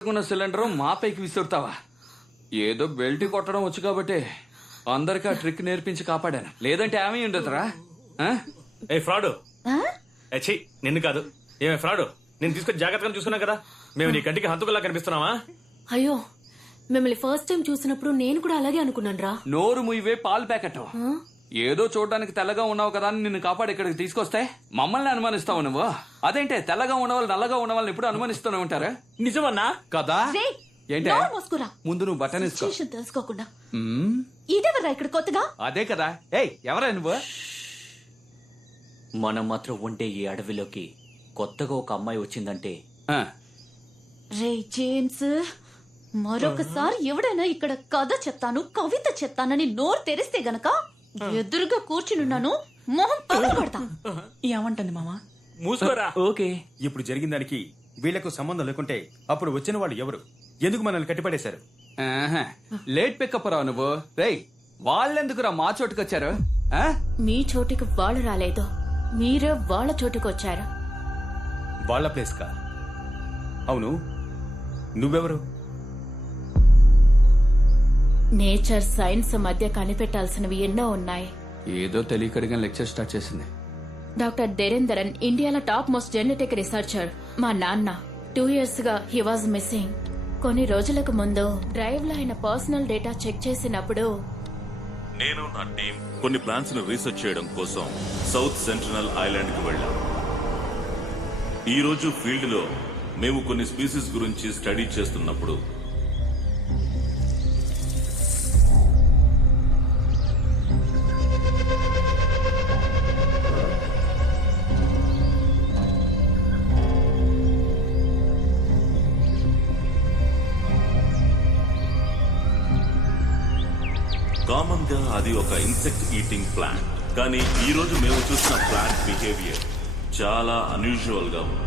Cylinder మా పైకి విసురుతావా? ఏదో బెల్ట్ కొట్టడం వచ్చు కాబట్టి అందరికి ఆ ట్రిక్ నేర్పించి కాపాడాను. లేదంటే ఏమీ ఉండదురా. ఏ ఫ్రాడ్ నిన్ను కాదు. ఏమే ఫ్రాడ్, నేను తీసుకొని జాగ్రత్తగా చూసుకున్నా కదా. మేము నీ కంటికి హంతుకులా కనిపిస్తున్నావా? అయ్యో, మిమ్మల్ని ఫస్ట్ టైం చూసినప్పుడు నేను కూడా అలాగే అనుకున్నాను రా. నోరు ముయ్యవే పాలు ప్యాకెట్. ఏదో చూడడానికి తెల్లగా ఉన్నావు కదా అని నిన్ను కాపాడి ఇక్కడికి తీసుకొస్తే మమ్మల్ని అనుమానిస్తావు నువ్వు. అదేంటే తెల్లగా ఉన్నవాళ్ళు నల్లగా ఉన్న వాళ్ళని ఎప్పుడు అనుమానిస్తూనే ఉంటారా? నిజమన్నా కదా. ఏంటే ముందు నువ్వు బటన్ ఇసుకో. తెలుసుకోకుండా ఇదేవరా ఇక్కడ కొత్తగా? అదే కదా. ఏయ్ ఎవరా నువ్వు? మనం మాత్రం ఉంటే ఈ అడవిలోకి కొత్తగా ఒక అమ్మాయి వచ్చిందంటే రే జేమ్స్, మరొకసారి ఎవడైనా ఇక్కడ కథ చెప్తాను కవిత చెప్తానని నోరు తెరిస్తే గనక ఎదురుగా కూర్చునున్నాను, మొహం పగలగొడతా. ఏమంటుంది మామా? మూసుకోరా. ఓకే, ఇప్పుడు జరిగిన దానికి వీళ్లకు సంబంధం లేకుంటే అప్పుడు వచ్చిన వాళ్ళు ఎవరు? ఎందుకు మనల్ని కట్టిపడేశారు? లేట్ పికప్ రావు నువ్వు. రేయ్ వాళ్ళెందుకురా మా చోటుకు వచ్చారు? మీ చోటికి వాళ్ళు రాలేదు, మీరే వాళ్ళ చోటుకు వచ్చారు. వాళ్ళ ప్లేస్ కా? అవును, నువ్వెవరు? నేచర్ సైన్స్ మధ్య కనిపెట్టాల్సినవి ఎన్నో ఉన్నాయి. ఏదో తెలియకడిగా లెక్చర్ స్టార్ట్ చేసింది. డాక్టర్ దేరేందరన్ ఇండియాలో టాప్ మోస్ట్ జెనెటిక్ రీసెర్చర్. మా నాన్న 2 years గా హీ వాజ్ మిస్సింగ్. కొన్ని రోజులకు ముందు డ్రైవ్ లో ఆయన పర్సనల్ డేటా చెక్ చేసినప్పుడు నేను నా టీం కొన్ని ప్లాన్స్ ను రీసెర్చ్ చేయడం కోసం సౌత్ సెంట్రల్ ఐలాండ్ కి వెళ్ళాం. ఈ రోజు ఫీల్డ్ లో మేము కొన్ని స్పీసీస్ గురించి స్టడీ చేస్తున్నప్పుడు కామన్ గా అది ఒక ఇన్సెక్ట్ ఈటింగ్ ప్లాంట్. కానీ ఈ రోజు మేము చూసిన ప్లాంట్ బిహేవియర్ చాలా అన్యూజువల్ గా ఉంది.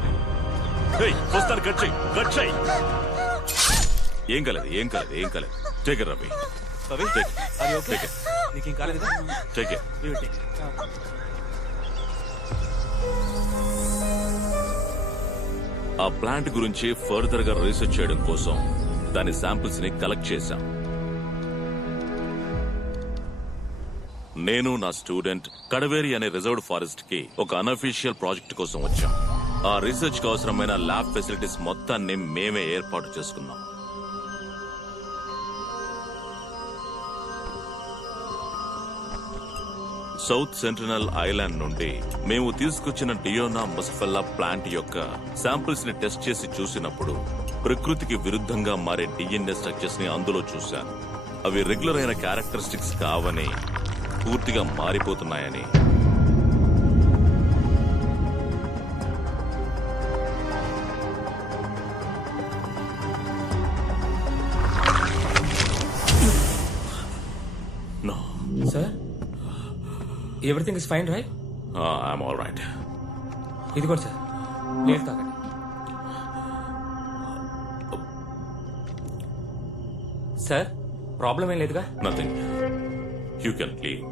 ఏం కాలేదు, ఏం కాలేదు, ఏం కాలేదు. Take it Ravi. Take it. ఆ ప్లాంట్ గురించి ఫర్దర్ గా రీసెర్చ్ చేయడం కోసం దాని శాంపిల్స్ ని కలెక్ట్ చేశాం. నేను నా స్టూడెంట్ కడవేరి అనే రిజర్వ్డ్ ఫారెస్ట్ కి ఒక అన్అఫీషియల్ ప్రాజెక్ట్ కోసం వచ్చాం. ఆ రీసెర్చ్ కు అవసరమైన ల్యాబ్ ఫెసిలిటీస్ మొత్తాన్ని మేమే ఏర్పాటు చేసుకున్నాం. సౌత్ సెంట్రల్ ఐలాండ్ నుండి మేము తీసుకొచ్చిన డియోనా ముసఫెల్లా ప్లాంట్ యొక్క శాంపిల్స్ ని టెస్ట్ చేసి చూసినప్పుడు ప్రకృతికి విరుద్ధంగా మారే డిఎన్ఏ స్ట్రక్చర్స్ ని అందులో చూశాను. అవి రెగ్యులర్ అయిన క్యారెక్టరిస్టిక్స్ కావని, పూర్తిగా మారిపోతున్నాయని. No. Sir, everything is fine, right? I'm all right. ఇదిగోండి సార్, నీళ్ళు తాగండి. సార్, ప్రాబ్లం ఏం లేదుగా? Nothing. You can leave.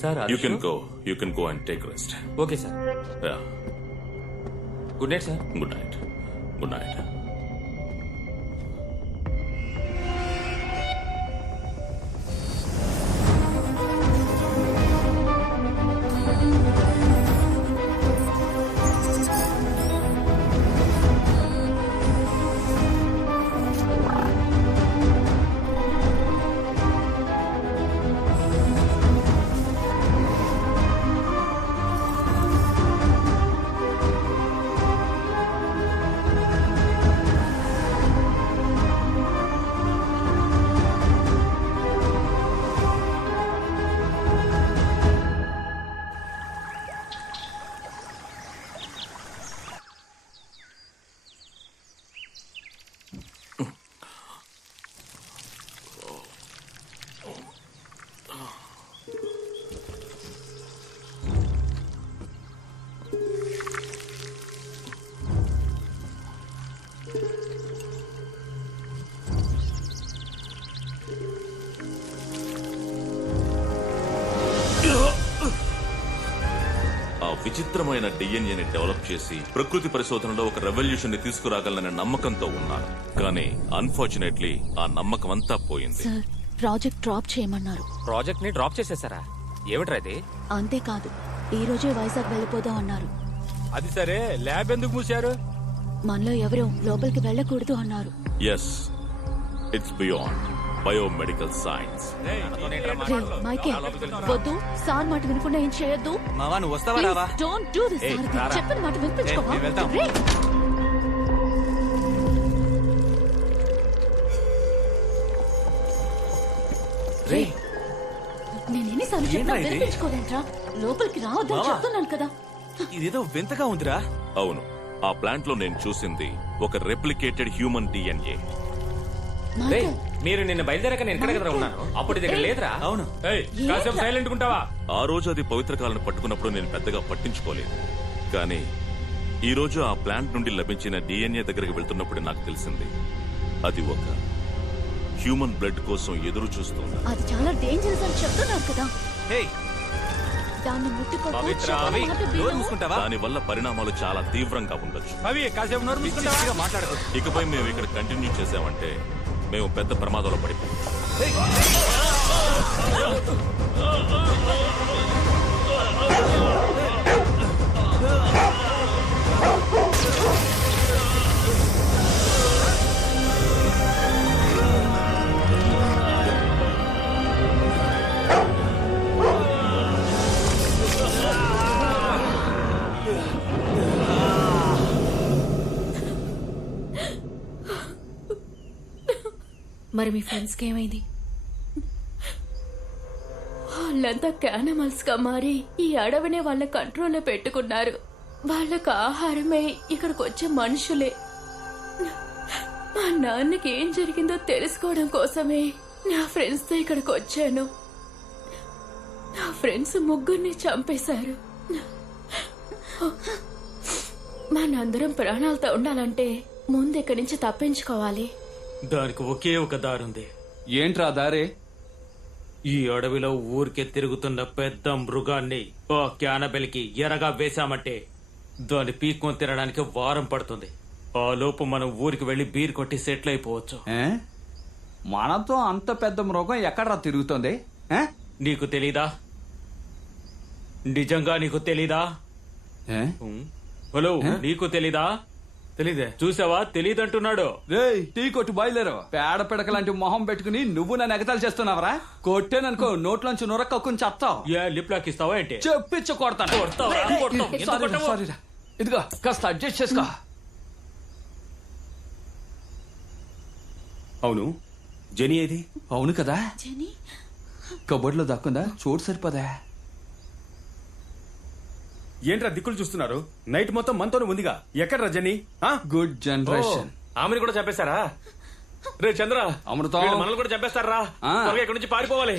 Sir, You can go. You can go and take rest. Okay sir. Yeah. Good night sir. Good night. Good night. విచిత్రమైన డిఎన్ఏని develop చేసి ప్రకృతి పరిశోధనలో ఒక రెవల్యూషన్ ని తీసుకురాగలననే నమ్మకంతో ఉన్నాను. కానీ అన్ఫార్చునేట్లీ ఆ నమ్మకం అంతా పోయింది. సార్ ప్రాజెక్ట్ డ్రాప్ చేయమన్నారు. ప్రాజెక్ట్ ని డ్రాప్ చేసేసారా? ఏమిట్రా ఇది? అంతేకాదు ఈ రోజే వైజాగ్ వెళ్ళిపోదాం అన్నారు. అది సరే, ల్యాబ్ ఎందుకు మూసారు? మనలో ఎవరో లోపలికి వెళ్ళకూడదు అన్నారు. Yes, it's beyond biomedical science. రే, మైకే వద్దు, సార్ మాట వినకుండా ఏం చేయొద్దు. మావా నువ్వు వస్తావా రావా? Don't do this. చెప్పిన మాట వినిపించుకోవా? మేము వెళ్తాం. రే, రే నేను ఎన్నిసార్లు చెప్పినా వినిపించుకోలేంట్రా? లోపలికి రావద్దని చెప్తున్నాను కదా. ఇదేదో వింతగా ఉందిరా. అవును, ఆ ప్లాంట్ లో నేను చూసింది ఒక రెప్లికేటెడ్ హ్యూమన్ డిఎన్ఏ. రే మీరు నిన్న బయలుదేరాక నేను ఎక్కడ దగ్గర ఉన్నాను, అప్పుడు దగ్గర లేదురా. అవును. కాసేపు సైలెంట్ ఉంటావా? ఆ రోజు అది పవిత్ర కాలను పట్టుకున్నప్పుడు నేను పెద్దగా పట్టించుకోలేదు. కానీ ఈ రోజు ఆ ప్లాంట్ నుండి లభించిన డిఎన్ఏ దగ్గరికి వెళ్తున్నప్పుడు నాకు తెలిసింది అది ఒక హ్యూమన్ బ్లడ్ కోసం ఎదురు చూస్తుంది. అది చాలా డేంజరస్ అని చెప్తున్నారు కదా. హే దాన్ని ముట్టుకోకు. పవిత్ర, చెప్పిన అవి మాట నోరు విను. మూసుకుంటావా? దాని వల్ల పరిణామాలు చాలా తీవ్రంగా ఉండొచ్చు. అవి కాసేపు నోరు మూసుకుంటావా? మాట్లాడకు. ఇకపై మేము ఇక్కడ కంటిన్యూ చేసామంటే మేము పెద్ద ప్రమాదంలో పడిపోయాం. మరి మీ ఫ్రెండ్స్ కి ఏమైంది? వాళ్ళంతా క్యానిమల్స్ గా మారి ఈ అడవినే వాళ్ళ కంట్రోల్లో పెట్టుకున్నారు. వాళ్ళకు ఆహారమే ఇక్కడికి వచ్చే మనుషులే. మా నాన్నకి ఏం జరిగిందో తెలుసుకోవడం కోసమే నా ఫ్రెండ్స్ తో ఇక్కడికి వచ్చాను. నా ఫ్రెండ్స్ ముగ్గురిని చంపేశారు. మనందరం ప్రాణాలతో ఉండాలంటే ముందు ఇక్కడి నుంచి తప్పించుకోవాలి. దానికి ఒకే ఒక దారుంది. ఏంట్రా దారే? ఈ అడవిలో ఊరికే తిరుగుతున్న పెద్ద మృగాన్ని ఆ క్యానబెల్కి ఎరగా వేశామంటే దాన్ని పీక్కొని తినడానికి వారం పడుతుంది. ఆ లోపు మనం ఊరికి వెళ్లి బీర్ కొట్టి సెటిల్ అయిపోవచ్చు. మనతో అంత పెద్ద మృగం ఎక్కడరా తిరుగుతోంది? నీకు తెలీదా? నిజంగా నీకు తెలీదా? హలో, నీకు తెలీదా? తెలీదే. చూసావా, తెలీదంటున్నాడు. రేయ్, టీ కొట్టు బయలుదేరు. పేడ పిడక లాంటి మొహం పెట్టుకుని నువ్వు నన్ను ఎగతాలు చేస్తున్నావరా? కొట్టేననుకో నోట్లోంచి నొరక్కని చెప్తావు. ఏ లిప్ లాక్ ఇస్తావా ఏంటి? చెప్పించు కొడతాను. సారీరా. ఇదిగో కాస్త అడ్జస్ట్ చేసుకో. అవును, జెనీ ఏది? అవును కదా, జెనీ కబోర్డ్ లో దక్కుందా? చోటు సరిపోదా? ఏంట్రా దిక్కులు చూస్తున్నారు? నైట్ మొత్తం మనతోనే ఉందిగా. ఎక్కడ్రా జెనీ? Good generation. ఆమెను కూడా చంపేశారా? రే చంద్ర, అమృతం. వీళ్ళు మనల్ని కూడా చంపేస్తారా? త్వరగా ఇక్కడి నుంచి పారిపోవాలి.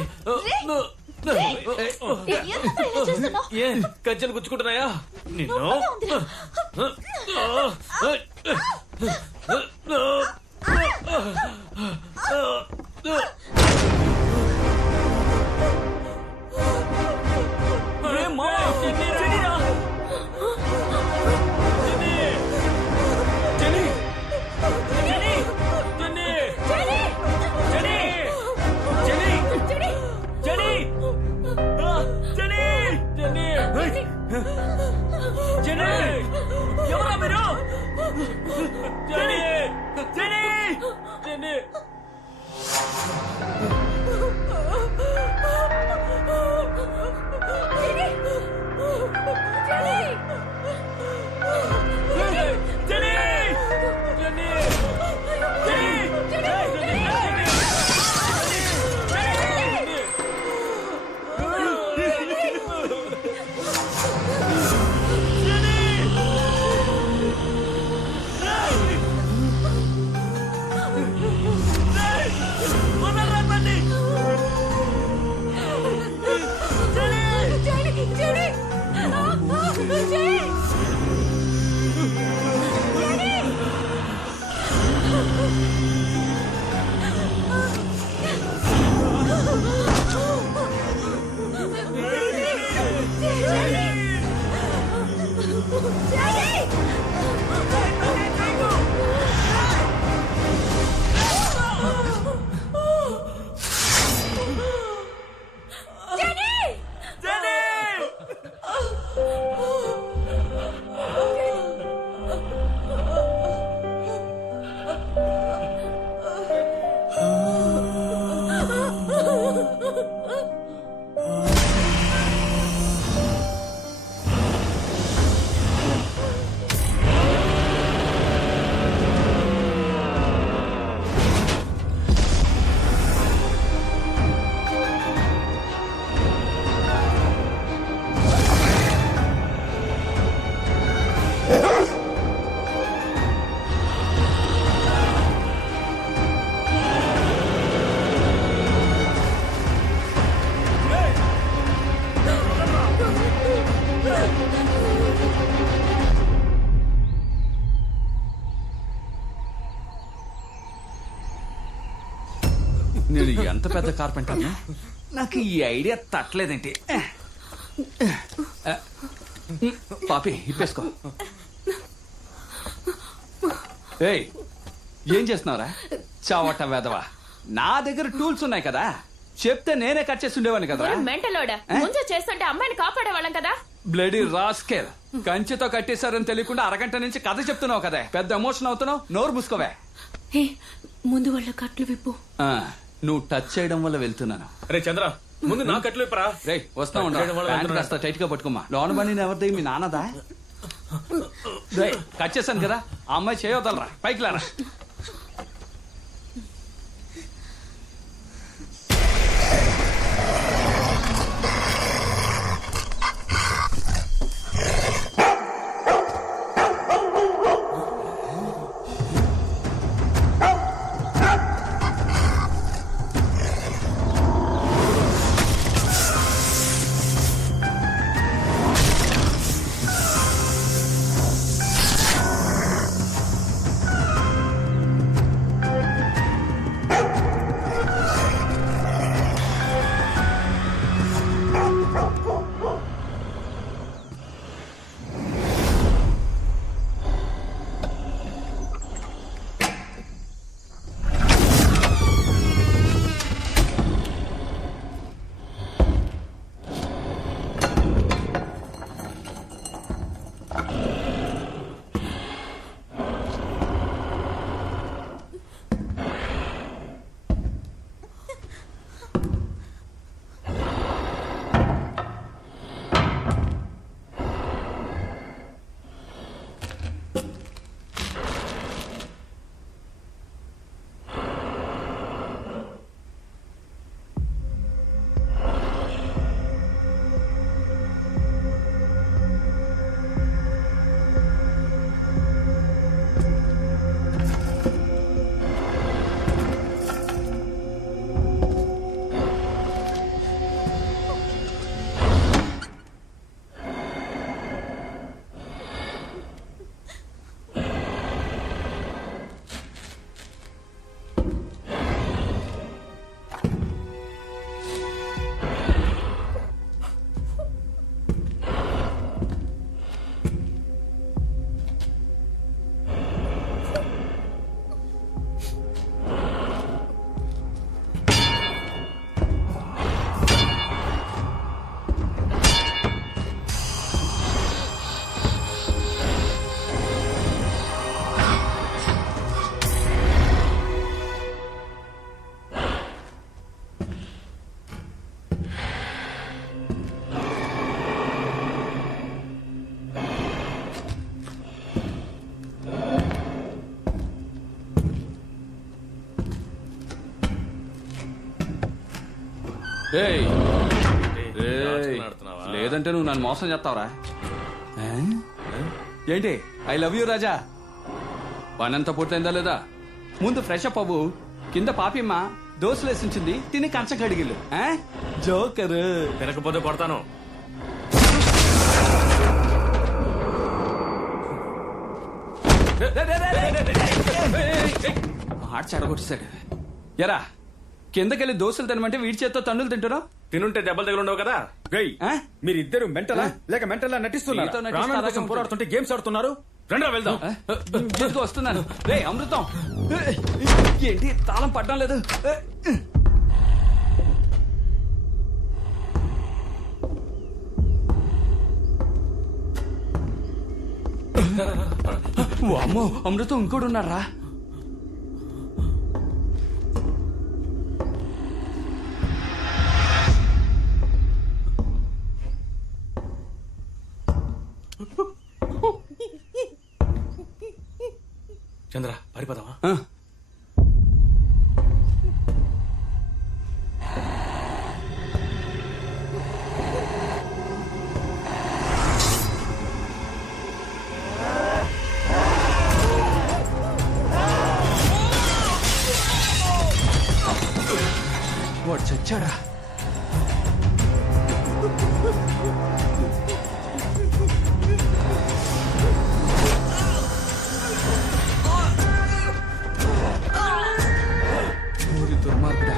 ఎందుకు ఇలా చేస్తున్నావ్? ఏ కజ్జలు గుచ్చుకుంటున్నాయా నిన్ను? ఎవరా మీరు? నేను ఎంత పెద్ద కార్పెంటర్ను నాకు ఈ ఐడియా తట్టలేదేంటి. పాపి ఇప్పేసుకో. ఏయ్ ఏం చేస్తున్నావురా చావట వేదవా? నా దగ్గర టూల్స్ ఉన్నాయి కదా, చెప్తే నేనే కట్ చేసి ఉండేవాడిని కదరా. మెంటలోడా ముందు చేస్తుంటే అమ్మాయిని కాపాడేవాళ్ళం కదా. బ్లడీ రాస్కెల్, కంచెతో కట్టేశారని తెలియకుండా అరగంట నుంచి కథ చెప్తున్నావు కదా, పెద్ద ఎమోషన్ అవుతున్నావు. నోరు మూసుకోవే. ముందు వాళ్ళ కట్లు విప్పు. నువ్వు టచ్ చేయడం వల్ల వెళ్తున్నాను. రే చంద్ర, ముందు నా కట్లు ఇప్పరా. రే వస్తా ఉండు, కాస్త టైట్ గా పట్టుకోమా. లోన బండి ఎవరిది, మీ నాన్నదా? కట్ చేశాను కదా, ఆ అమ్మాయి చేయవదలరా, పైకి లారా. ఏయ్, లేదంటే నువ్వు నన్ను మోసం చేస్తావురా. ఏంటి ఐ లవ్ యూ రాజా? పనంతా పూర్తయిందా లేదా? ముందు ఫ్రెష్ అప్ అవ్వు. కింద పాపిమ్మ దోశలు వేసించింది, తిని కంచం కడిగిల్లు. జోకర్ తినకపోతే కొడతాను. మాట చెడగొట్టేశాడు. ఎరా కిందకెళ్ళి దోశలు తినమంటే వీడి చేత్తో తండ్రులు తింటున్నావు. తినుంటే దెబ్బలు తగులుండవు కదా. మీరిద్దరు మెంటలా లేక మెంటలా నటిస్తున్నారు? ప్రాణాల కోసం పోరాడుతుంటే గేమ్స్ ఆడుతున్నారు. రండి వెళ్దాం. వస్తున్నాను. రే అమృతం, ఏంటి తాళం పడ్డం లేదు? అమ్మో అమృతం ఇంకోడు ఉన్నారా? చంద్ర పారిపోదామా? వాడు చచ్చాడా? దుర్మార్గుడా.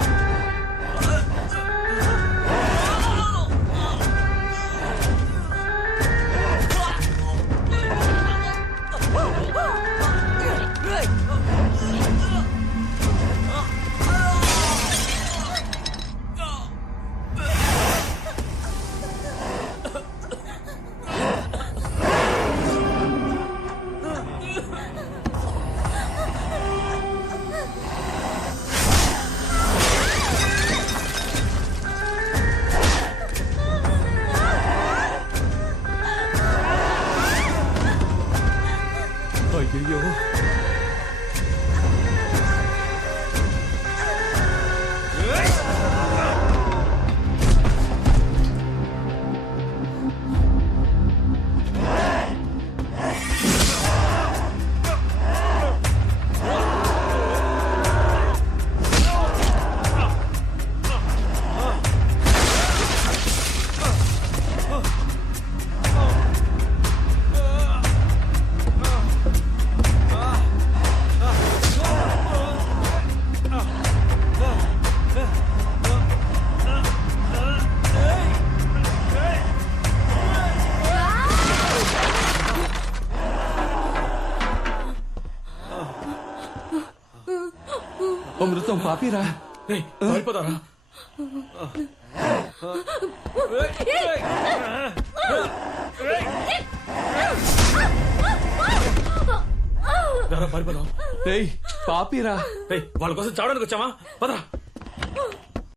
అమృతం పాపిరా. రేయ్, పారిపోతారా? పారిపోదాం. రేయ్ పాపిరా. వాళ్ళ కోసం చావడానికి వచ్చామా? పదరా.